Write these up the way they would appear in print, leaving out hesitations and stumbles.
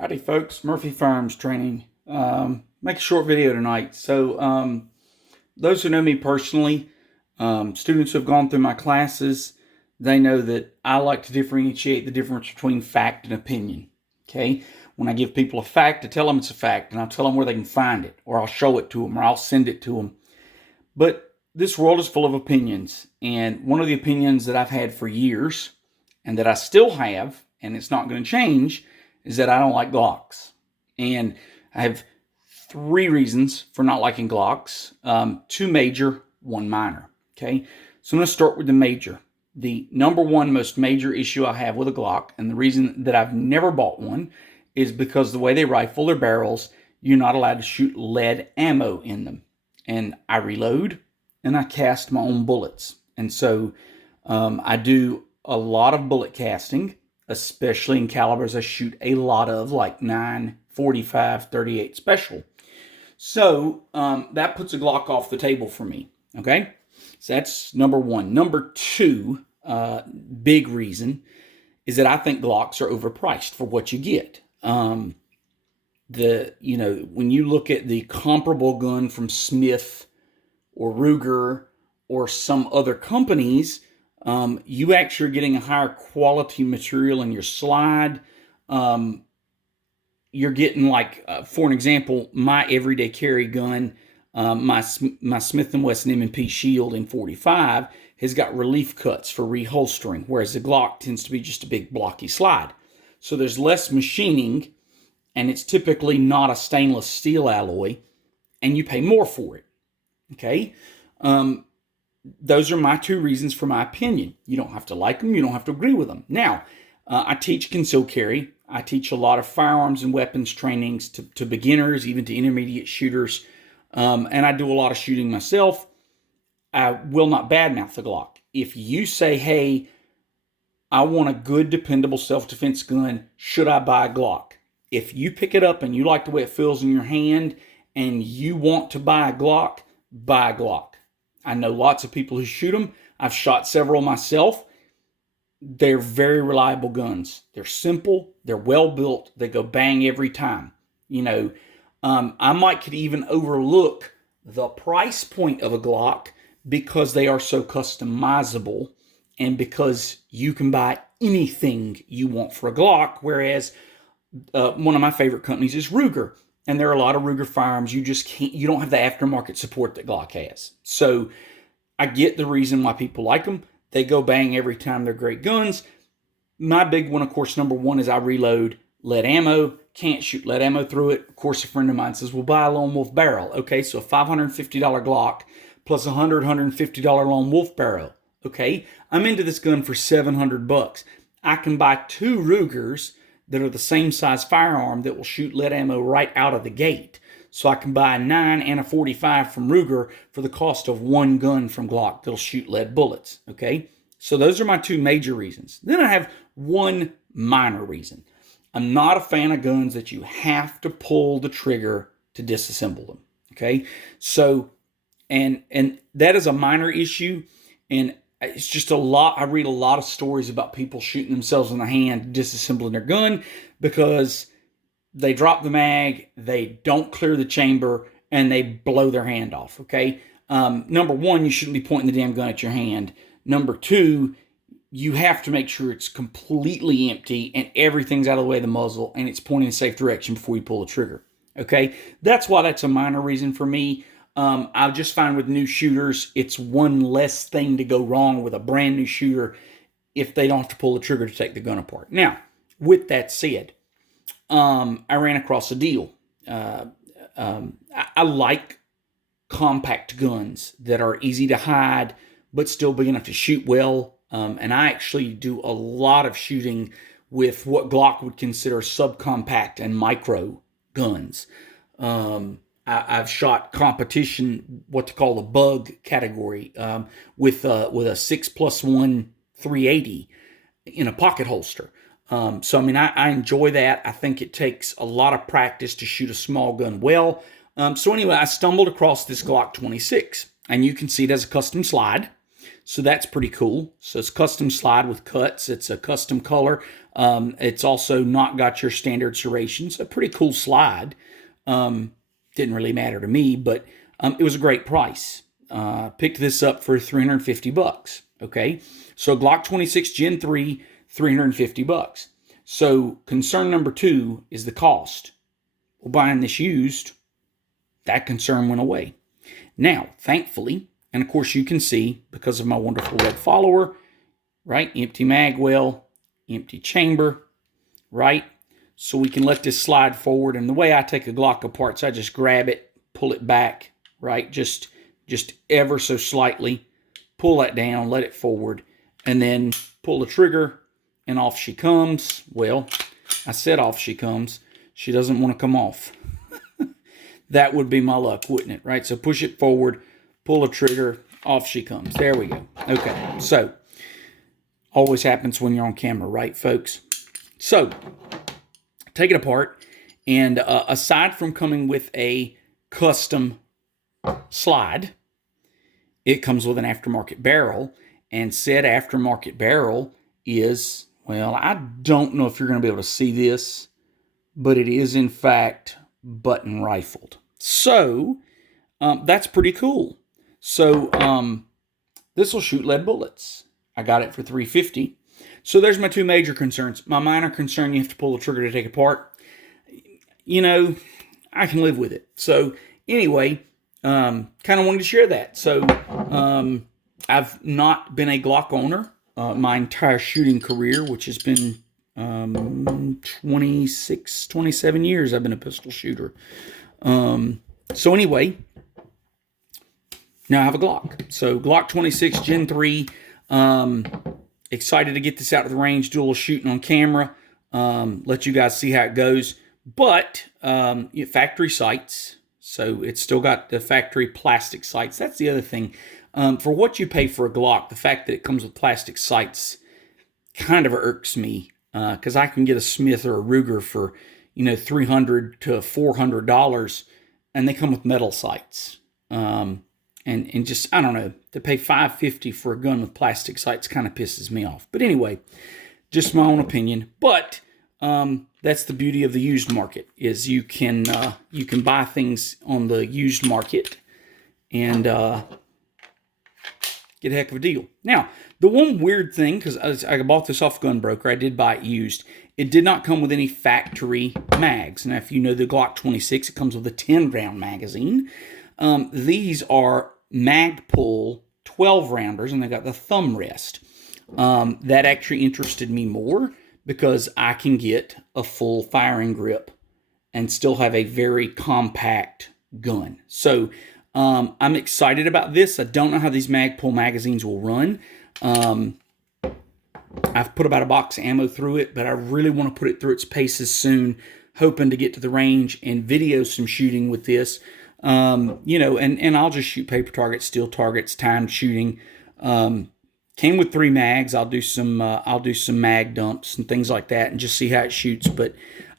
Howdy folks, Murphy Firearms Training. Make a short video tonight. So those who know me personally, students who have gone through my classes, they know that I like to differentiate the difference between fact and opinion. Okay? When I give people a fact, I tell them it's a fact, and I'll tell them where they can find it, or I'll show it to them, or I'll send it to them. But this world is full of opinions, and one of the opinions that I've had for years, and that I still have, and it's not going to change, is that I don't like Glocks. And I have three reasons for not liking Glocks. Two major, one minor. Okay, so I'm going to start with the major. The number one most major issue I have with a Glock, and the reason that I've never bought one, is because the way they rifle their barrels, you're not allowed to shoot lead ammo in them. And I reload, and I cast my own bullets. And so I do a lot of bullet casting, especially in calibers I shoot a lot of, like 9, 45, 38 special. So that puts a Glock off the table for me, okay? So that's number one. Number two, big reason, is that I think Glocks are overpriced for what you get. When you look at the comparable gun from Smith or Ruger or some other companies, you actually are getting a higher quality material in your slide. You're getting, like, for an example, my everyday carry gun, my Smith & Wesson M&P Shield in 45 has got relief cuts for reholstering, whereas the Glock tends to be just a big blocky slide. So there's less machining, and it's typically not a stainless steel alloy, and you pay more for it. Okay? Those are my two reasons for my opinion. You don't have to like them. You don't have to agree with them. Now, I teach concealed carry. I teach a lot of firearms and weapons trainings to beginners, even to intermediate shooters. And I do a lot of shooting myself. I will not badmouth the Glock. If you say, hey, I want a good, dependable self-defense gun, should I buy a Glock? If you pick it up and you like the way it feels in your hand and you want to buy a Glock, buy a Glock. I know lots of people who shoot them. I've shot several myself. They're very reliable guns. They're simple. They're well built. They go bang every time. I might could even overlook the price point of a Glock because they are so customizable and because you can buy anything you want for a Glock, whereas one of my favorite companies is Ruger. And there are a lot of Ruger firearms you don't have the aftermarket support that Glock has. So I get the reason why people like them. They go bang every time. They're great guns. My big one, of course, number one is I reload lead ammo. Can't shoot lead ammo through it. Of course, a friend of mine says, well, buy a Lone Wolf barrel. Okay, so a $550 Glock plus a $150 Lone Wolf barrel. Okay, I'm into this gun for $700. I can buy two Rugers that are the same size firearm that will shoot lead ammo right out of the gate. So I can buy a 9 and a 45 from Ruger for the cost of one gun from Glock that'll shoot lead bullets, okay? So those are my two major reasons. Then I have one minor reason. I'm not a fan of guns that you have to pull the trigger to disassemble them, okay? So, and that is a minor issue, and it's just a lot. I read a lot of stories about people shooting themselves in the hand, disassembling their gun because they drop the mag, they don't clear the chamber, and they blow their hand off, okay? Number one, you shouldn't be pointing the damn gun at your hand. Number two, you have to make sure it's completely empty and everything's out of the way of the muzzle and it's pointing in a safe direction before you pull the trigger, okay? That's why that's a minor reason for me. I just find with new shooters, it's one less thing to go wrong with a brand new shooter if they don't have to pull the trigger to take the gun apart. Now, with that said, I ran across a deal. I like compact guns that are easy to hide but still big enough to shoot well. And I actually do a lot of shooting with what Glock would consider subcompact and micro guns. I've shot competition, what to call the bug category, with a 6+1 380 in a pocket holster. So, I mean, I enjoy that. I think it takes a lot of practice to shoot a small gun well. So anyway, I stumbled across this Glock 26, and you can see it as a custom slide. So that's pretty cool. So it's custom slide with cuts. It's a custom color. It's also not got your standard serrations. A pretty cool slide. Didn't really matter to me, but it was a great price. Picked this up for $350. Okay, so Glock 26 Gen 3, $350. So concern number 2 is the cost. Well, buying this used, that concern went away. Now, thankfully, and of course you can see because of my wonderful red follower, right? Empty mag well, empty chamber, right? So we can let this slide forward. And the way I take a Glock apart, so I just grab it, pull it back, right? Just ever so slightly, pull that down, let it forward, and then pull the trigger, and off she comes. Well, I said off she comes. She doesn't want to come off. That would be my luck, wouldn't it? Right? So push it forward, pull the trigger, off she comes. There we go. Okay, so always happens when you're on camera, right, folks? So take it apart, and aside from coming with a custom slide, it comes with an aftermarket barrel, and said aftermarket barrel is, well, I don't know if you're going to be able to see this, but it is in fact button rifled. So that's pretty cool. So this will shoot lead bullets. I got it for $350. So there's my 2 major concerns. My minor concern, you have to pull the trigger to take it apart. You know, I can live with it. So anyway, kind of wanted to share that. So I've not been a Glock owner my entire shooting career, which has been 26, 27 years I've been a pistol shooter. So anyway, now I have a Glock. So Glock 26 Gen 3. Excited to get this out of the range, do a little shooting on camera, let you guys see how it goes. But factory sights, so it's still got the factory plastic sights. That's the other thing. For what you pay for a Glock, the fact that it comes with plastic sights kind of irks me, because I can get a Smith or a Ruger for, $300 to $400, and they come with metal sights. And just, I don't know, to pay $550 for a gun with plastic sights kind of pisses me off. But anyway, just my own opinion. But that's the beauty of the used market, is you can buy things on the used market and get a heck of a deal. Now, the one weird thing, because I bought this off Gunbroker, I did buy it used. It did not come with any factory mags. Now, if you know the Glock 26, it comes with a 10-round magazine. These are Magpul 12-rounders, and they got the thumb rest. That actually interested me more because I can get a full firing grip and still have a very compact gun. So I'm excited about this. I don't know how these Magpul magazines will run. I've put about a box of ammo through it, but I really want to put it through its paces soon, hoping to get to the range and video some shooting with this. And I'll just shoot paper targets, steel targets, timed shooting. Came with 3 mags. I'll do some mag dumps and things like that, and just see how it shoots. But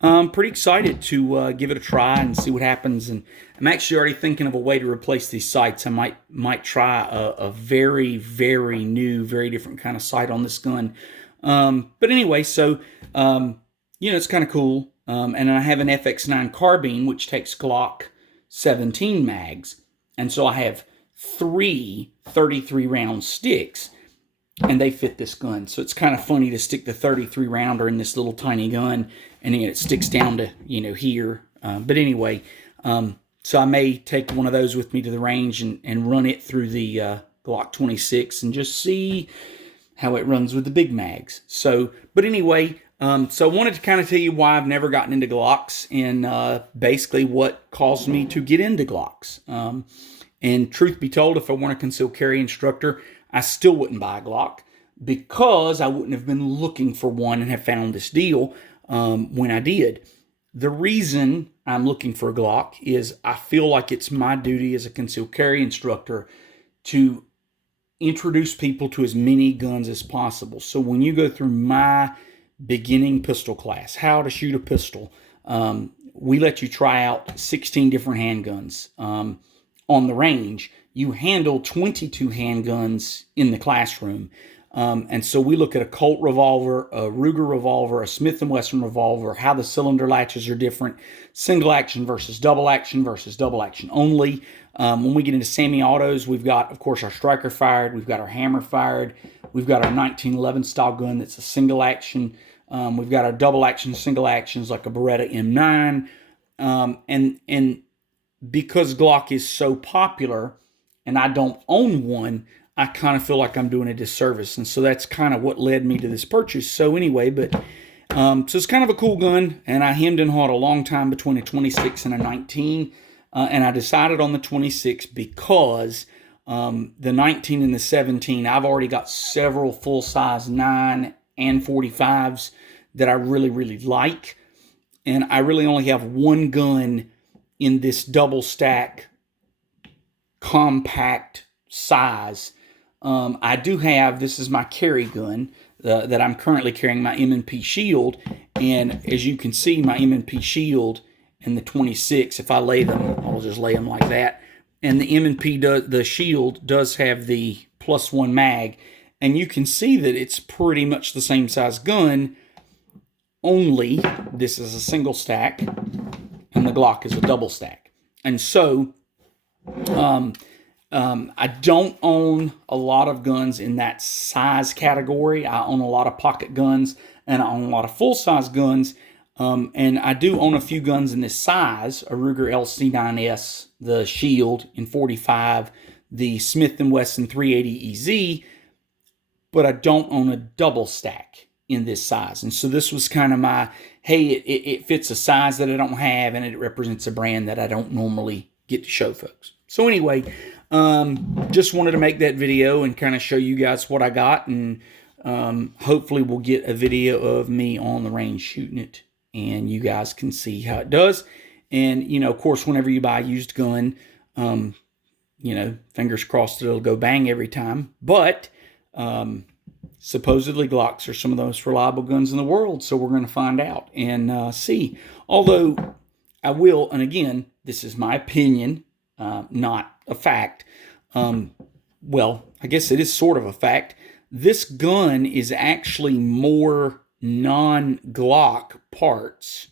I'm pretty excited to give it a try and see what happens. And I'm actually already thinking of a way to replace these sights. I might try a very, very new, very different kind of sight on this gun. But anyway, so it's kind of cool. And I have an FX9 carbine, which takes Glock 17 mags, and so I have 3 33-round sticks, and they fit this gun. So it's kind of funny to stick the 33 rounder in this little tiny gun, and then it sticks down to here. But anyway, so I may take one of those with me to the range and run it through the Glock 26 and just see how it runs with the big mags. So, but anyway. So I wanted to kind of tell you why I've never gotten into Glocks, and basically what caused me to get into Glocks. And truth be told, if I weren't a concealed carry instructor, I still wouldn't buy a Glock, because I wouldn't have been looking for one and have found this deal when I did. The reason I'm looking for a Glock is I feel like it's my duty as a concealed carry instructor to introduce people to as many guns as possible. So when you go through my beginning pistol class, how to shoot a pistol, we let you try out 16 different handguns on the range. you handle 22 handguns in the classroom. And so we look at a Colt revolver, a Ruger revolver, a Smith & Wesson revolver, how the cylinder latches are different, single action versus double action only. When we get into semi-autos, we've got, of course, our striker fired, we've got our hammer fired, we've got our 1911 style gun that's a single action, we've got our double action, single actions like a Beretta M9, and because Glock is so popular and I don't own one, I kind of feel like I'm doing a disservice. And so that's kind of what led me to this purchase. So anyway, so it's kind of a cool gun, and I hemmed and hawed a long time between a 26 and a 19, and I decided on the 26 because the 19 and the 17, I've already got several full-size 9 and 45s that I really, really like, and I really only have one gun in this double stack compact size. I do have, this is my carry gun that I'm currently carrying, my M&P Shield, and as you can see, my M&P Shield and the 26, if I lay them, I'll just lay them like that, and the M&P, the Shield does have the +1 mag, and you can see that it's pretty much the same size gun, only this is a single stack, and the Glock is a double stack. And so, I don't own a lot of guns in that size category. I own a lot of pocket guns, and I own a lot of full-size guns. And I do own a few guns in this size, a Ruger LC9S, the Shield in 45, the Smith & Wesson 380 EZ, but I don't own a double stack in this size. And so this was kind of my, hey, it fits a size that I don't have, and it represents a brand that I don't normally get to show folks. So anyway, just wanted to make that video and kind of show you guys what I got, and hopefully we'll get a video of me on the range shooting it, and you guys can see how it does. And, you know, of course, whenever you buy a used gun, you know, fingers crossed that it'll go bang every time. But supposedly Glocks are some of the most reliable guns in the world, so we're going to find out and see. Although I will, and again, this is my opinion, not a fact. Well, I guess it is sort of a fact. This gun is actually more non-Glock parts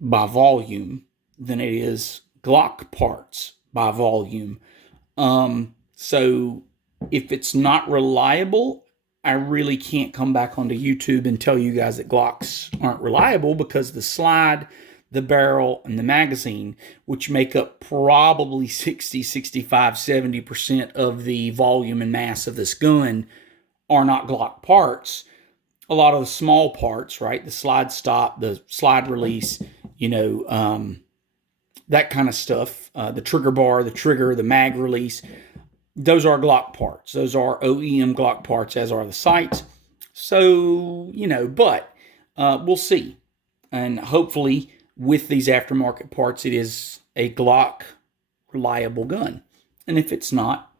by volume than it is Glock parts by volume. So if it's not reliable, I really can't come back onto YouTube and tell you guys that Glocks aren't reliable, because the slide, the barrel, and the magazine, which make up probably 60, 65, 70% of the volume and mass of this gun, are not Glock parts. A lot of the small parts, right, the slide stop, the slide release, you know, that kind of stuff, the trigger bar, the trigger, the mag release, those are Glock parts. Those are OEM Glock parts, as are the sights. So, you know, but we'll see. And hopefully with these aftermarket parts, it is a Glock reliable gun. And if it's not,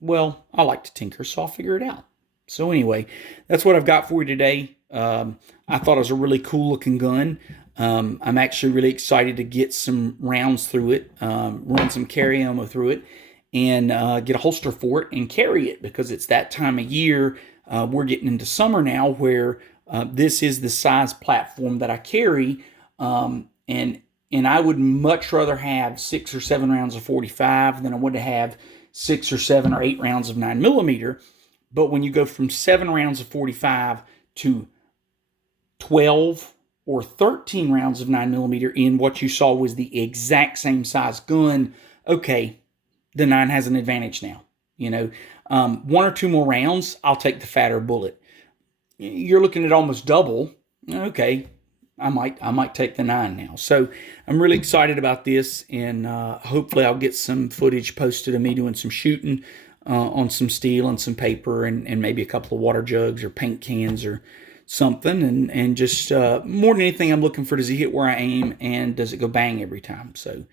well, I like to tinker, so I'll figure it out. So anyway, that's what I've got for you today. I thought it was a really cool looking gun. I'm actually really excited to get some rounds through it, run some carry ammo through it, and get a holster for it and carry it, because it's that time of year. We're getting into summer now, where this is the size platform that I carry, and I would much rather have 6 or 7 rounds of 45 than I would have 6 or 7 or 8 rounds of 9mm. But when you go from 7 rounds of 45 to 12 or 13 rounds of 9mm in what you saw was the exact same size gun, okay, the 9 has an advantage now. You know, 1 or 2 more rounds, I'll take the fatter bullet. You're looking at almost double. Okay, I might take the 9 now. So I'm really excited about this, and hopefully I'll get some footage posted of me doing some shooting on some steel and some paper, and maybe a couple of water jugs or paint cans or something, and just more than anything, I'm looking for, does it hit where I aim, and does it go bang every time? So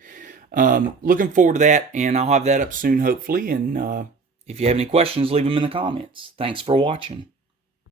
looking forward to that, and I'll have that up soon, hopefully. And if you have any questions, leave them in the comments. Thanks for watching.